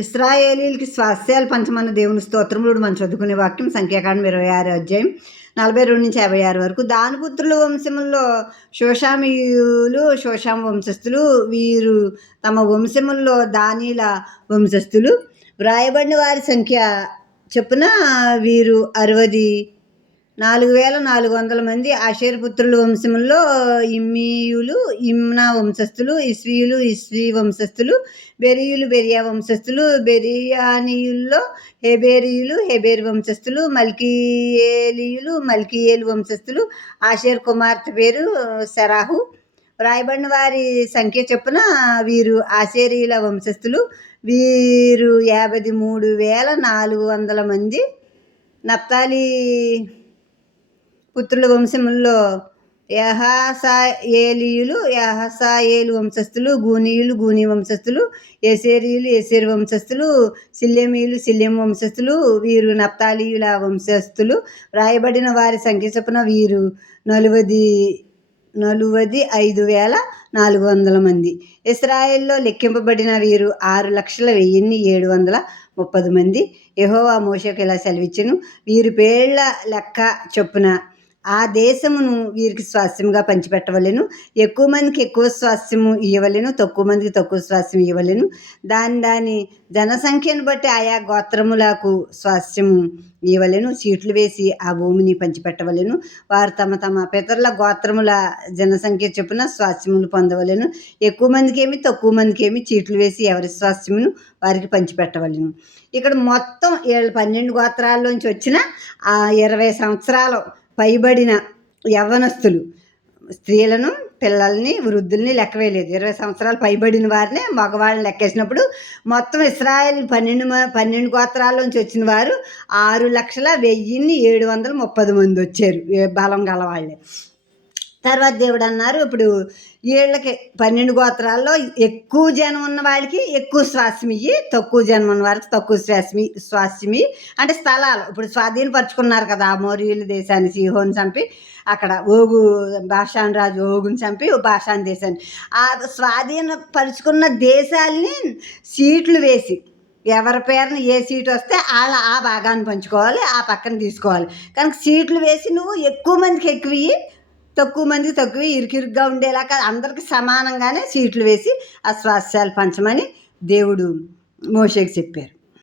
ఇశ్రాయేలీయులకి స్వాస్థ్యాలు పంచమన్న దేవుని స్తోత్రములు మనం చదువుకునే వాక్యం సంఖ్యాకాండం 26 అధ్యాయం 42 నుంచి 56 వరకు. దాని పుత్రుల వంశముల్లో శోషామీయులు, శోషాం వంశస్థులు, వీరు తమ వంశముల్లో దానీల వంశస్థులు. వ్రాయబడిన వారి సంఖ్య చొప్పున వీరు 64,400 మంది. ఆషేరు పుత్రుల వంశముల్లో ఇమ్మీయులు, ఇమ్నా వంశస్థులు, ఇస్వీయులు, ఇస్వీ వంశస్థులు, బెరీయులు, బెరియా వంశస్థులు, బెరియానీయుల్లో హెబేరీయులు, హెబేరు వంశస్థులు, మల్కీయేలీయులు, మల్కీయేలు వంశస్థులు. ఆషేరు కుమార్తె పేరు సెరాహు. వ్రాయబడిన వారి సంఖ్య చొప్పున వీరు ఆషేరీయుల వంశస్థులు. వీరు 53,400 మంది. నప్తాలి పుత్రుల వంశముల్లో యహసాయేలీయులు, యహసాయేలు వంశస్థులు, గూనీయులు, గూనీ వంశస్థులు, ఏసేరీయులు, ఏసేరు వంశస్థులు, సిల్లెమీయులు, సిల్లెం వంశస్థులు. వీరు నప్తాలీయుల వంశస్థులు. వ్రాయబడిన వారి సంఖ్య చొప్పున వీరు 45,400 మంది. ఇశ్రాయేల్లో లెక్కింపబడిన వీరు 6,01,730 మంది. యెహోవా మోషేకు ఇలా సెలవిచ్చెను, వీరి పేర్ల లెక్క చొప్పున ఆ దేశమును వీరికి స్వాస్థ్యముగా పంచిపెట్టవలెను. ఎక్కువ మందికి ఎక్కువ స్వాస్థ్యము ఇవ్వవలెను, తక్కువ మందికి తక్కువ స్వాస్థ్యం ఇవ్వవలెను. దాని జనసంఖ్యను బట్టి ఆయా గోత్రములకు స్వాస్థ్యము ఇవ్వవలెను. చీట్లు వేసి ఆ భూమిని పంచిపెట్టవలెను. వారు తమ తమ పితరుల గోత్రముల జనసంఖ్య చొప్పున స్వాస్థ్యములు పొందవలెను. ఎక్కువ మందికేమి తక్కువ మందికేమి చీట్లు వేసి ఎవరి స్వాస్థ్యమును వారికి పంచిపెట్టవలెను. ఇక్కడ మొత్తం 12 గోత్రాల్లోంచి వచ్చిన 20 సంవత్సరాలు పైబడిన యవ్వనస్తులు, స్త్రీలను, పిల్లల్ని, వృద్ధుల్ని లెక్కవేయలేదు. 20 సంవత్సరాలు పైబడిన వారిని మగవాళ్ళని లెక్కేసినప్పుడు మొత్తం ఇశ్రాయేల్ 12 గోత్రాల్లోంచి వచ్చిన వారు 6,01,730 మంది వచ్చారు, బలం గల వాళ్ళే. తర్వాత దేవుడు అన్నారు, ఇప్పుడు వీళ్ళకి 12 గోత్రాల్లో ఎక్కువ జనం ఉన్న వాళ్ళకి ఎక్కువ స్వాస్థ్యం ఇయ్యి, తక్కువ జనం ఉన్న వారికి తక్కువ స్వాస్థ్యం ఇయ్యి. అంటే స్థలాలు ఇప్పుడు స్వాధీనపరుచుకున్నారు కదా, అమోరీయుల దేశాన్ని సీహోను చంపి, అక్కడ ఓగు బాషాన్ రాజు ఓగుని చంపి బాషాన్ దేశాన్ని, ఆ స్వాధీనపరుచుకున్న దేశాలని సీట్లు వేసి ఎవరి పేరున ఏ సీటు వస్తే వాళ్ళ ఆ భాగాన్ని పంచుకోవాలి, ఆ పక్కన తీసుకోవాలి. కనుక సీట్లు వేసి నువ్వు ఎక్కువ మందికి ఎక్కువ ఇయ్యి, తక్కువ మందికి తక్కువ, ఇరుకిరుగ్గా ఉండేలాగా అందరికి సమానంగానే సీట్లు వేసి ఆ స్వాస్థ్యాలు పంచమని దేవుడు మోషేకి చెప్పారు.